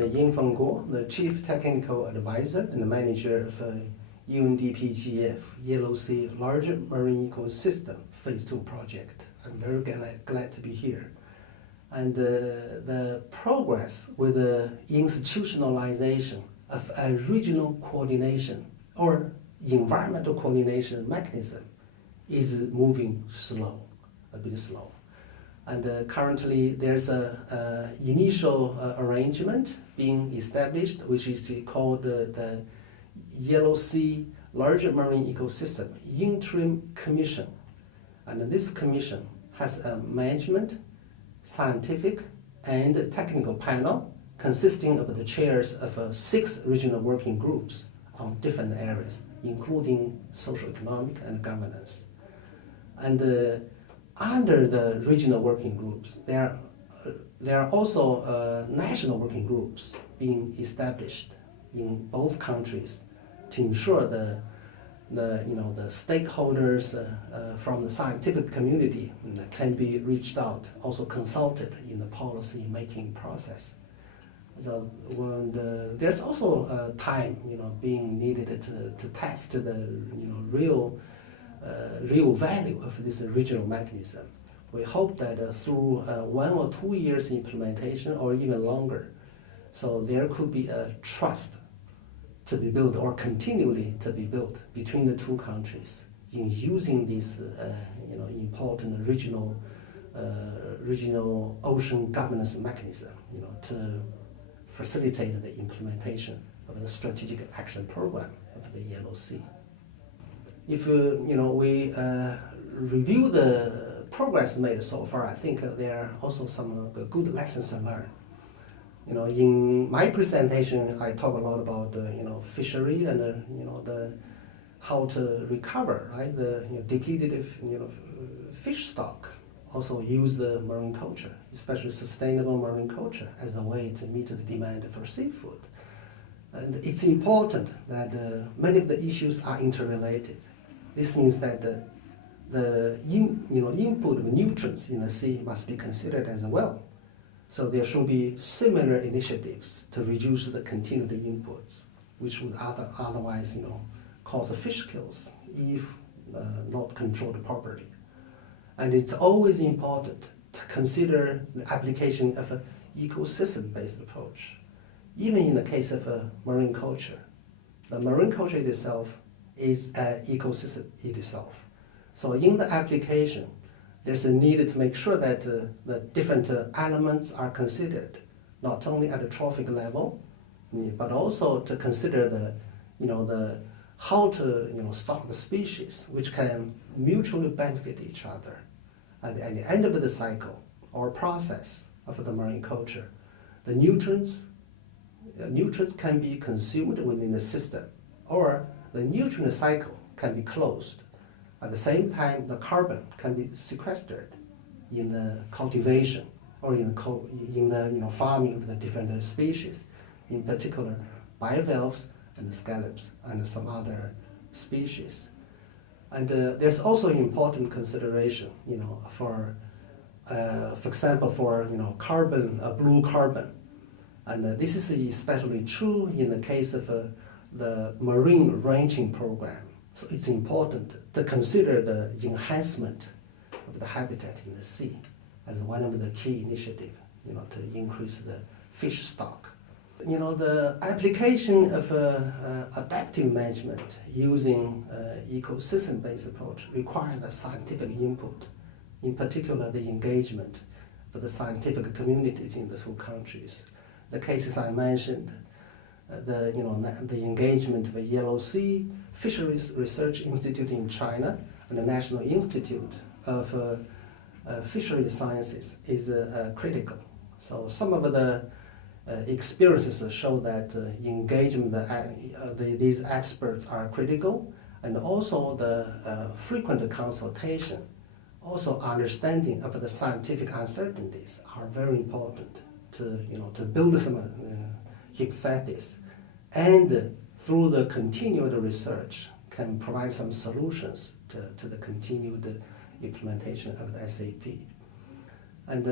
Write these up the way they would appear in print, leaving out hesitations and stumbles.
Yinfeng Guo, the Chief Technical Advisor and Manager of UNDP GEF Yellow Sea Larger Marine Ecosystem Phase 2 project. I'm very glad to be here. And the progress with the institutionalization of a regional coordination or environmental coordination mechanism is moving a bit slow. And currently there's a initial arrangement being established, which is called the Yellow Sea Larger Marine Ecosystem Interim Commission. And this commission has a management, scientific, and technical panel consisting of the chairs of 6 regional working groups on different areas, including social, economic, and governance. And under the regional working groups, there are also national working groups being established in both countries to ensure the stakeholders from the scientific community can be reached out, also consulted in the policy making process. So there's also time being needed to test the real value of this regional mechanism. We hope that through 1 or 2 years implementation or even longer, so there could be a trust to be built or continually to be built between the 2 countries in using this important regional ocean governance mechanism to facilitate the implementation of the strategic action program of the Yellow Sea. If we review the progress made so far, I think there are also some good lessons learned. In my presentation, I talk a lot about fishery and the how to recover the depleted fish stock. Also use the marine culture, especially sustainable marine culture, as a way to meet the demand for seafood. And it's important that many of the issues are interrelated. This means that the input of nutrients in the sea must be considered as well. So there should be similar initiatives to reduce the continued inputs, which would otherwise cause fish kills if not controlled properly. And it's always important to consider the application of an ecosystem-based approach. Even in the case of marine culture, the marine culture itself is an ecosystem itself. So in the application, there's a need to make sure that the different elements are considered, not only at the trophic level, but also to consider the how to stock the species, which can mutually benefit each other. At the end of the cycle or process of the marine culture, the nutrients can be consumed within the system, or the nutrient cycle can be closed. At the same time, the carbon can be sequestered in the cultivation or in the farming of the different species, in particular bivalves and the scallops and some other species. And there's also important consideration, for example, for carbon, blue carbon, and this is especially true in the case of the marine ranching program. So it's important to consider the enhancement of the habitat in the sea as one of the key initiatives, to increase the fish stock. The application of adaptive management using ecosystem-based approach requires a scientific input, in particular the engagement of the scientific communities in the 2 countries. The cases I mentioned, the engagement of the Yellow Sea Fisheries Research Institute in China and the National Institute of Fishery Sciences is critical. So some of the experiences show that engagement these experts are critical, and also the frequent consultation, also understanding of the scientific uncertainties are very important to build some hypotheses, and through the continued research can provide some solutions to the continued implementation of the SAP. And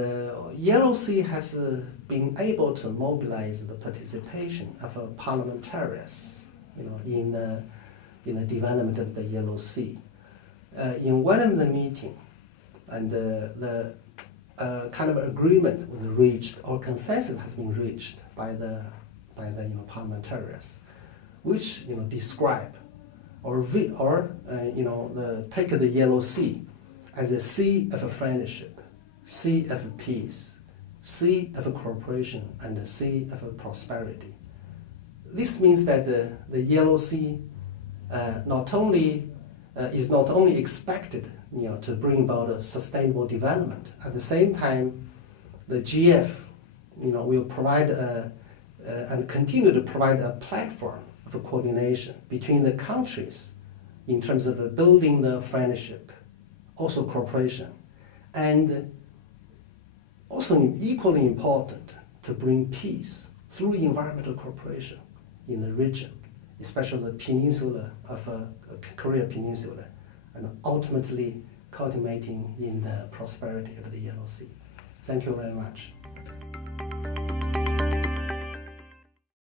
Yellow Sea has been able to mobilize the participation of parliamentarians, in the development of the Yellow Sea. In one of the meetings, and the kind of agreement was reached, or consensus has been reached by the parliamentarians, which describe take the Yellow Sea as a sea of friendship, sea of peace, sea of cooperation, and a sea of prosperity. This means that the Yellow Sea is not only expected to bring about a sustainable development. At the same time, the GF will provide and continue to provide a platform of coordination between the countries in terms of building the friendship, also cooperation, and also equally important to bring peace through environmental cooperation in the region, especially the peninsula of Korea Peninsula, and ultimately culminating in the prosperity of the Yellow Sea. Thank you very much.